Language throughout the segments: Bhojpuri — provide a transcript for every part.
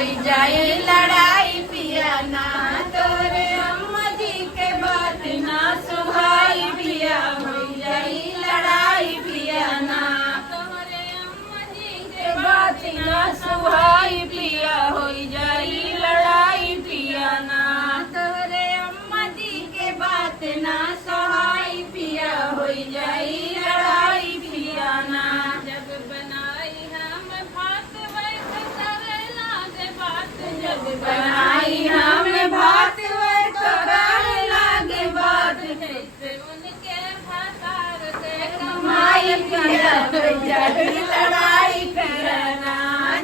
होई जाई लड़ाई पिया ना तोरे अम्मा जी के बात ना सुहाई पिया होई जाई लड़ाई पिया ना तोरे अम्मा जी के बात ना सुहाई पिया होई जाई लड़ाई पिया ना तोरे अम्मा जी के बात ना सुहाई पिया होई जाई लड़ाई पिया ना जब बनाई हम भात वैसे करे लागे बात जब बनाई हम भात वैसे करे लागे बात जैसे उनके भातार से कमाई पिया होई जाई लड़ाई पिया ना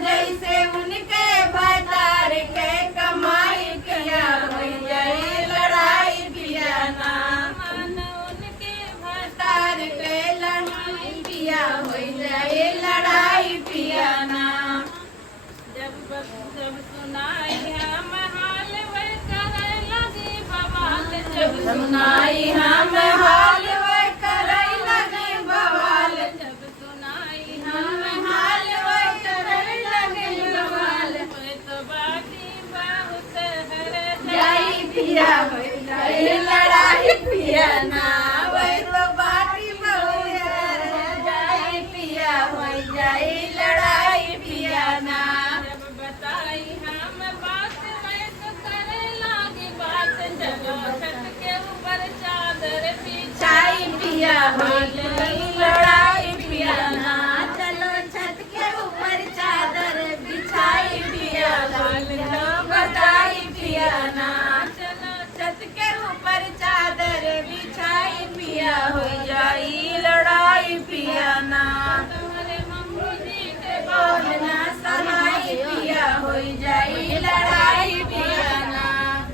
जैसे उनके भातार के कमाई पिया होई जाई लड़ाई पिया ना मन उनके भातार के लड़ाई पिया होई जाई लड़ाई पिया ना जब सुनाई हम हाल वे करे लगी बवाल जब सुनाई हम हाल वे करे लगी बवाल जब सुनाई हम हाल वे करे लगी बवाल तो बाकी बहुत हरे जाई पिया होई जाई लड़ाई पिया ना वे तो बाकी बहुत हरे जाई पिया होई जाई लड़ाई पिया ना जब बताई हम बात मैं तो करे लागी बात जब छत के ऊपर चादर बिछाई पिया होई जाई लड़ाई पिया ना चलो छत के ऊपर चादर बिछाई पिया होई बताई पिया ना चलो छत के ऊपर चादर बिछाई पिया हो जाई लड़ाई पिया ना।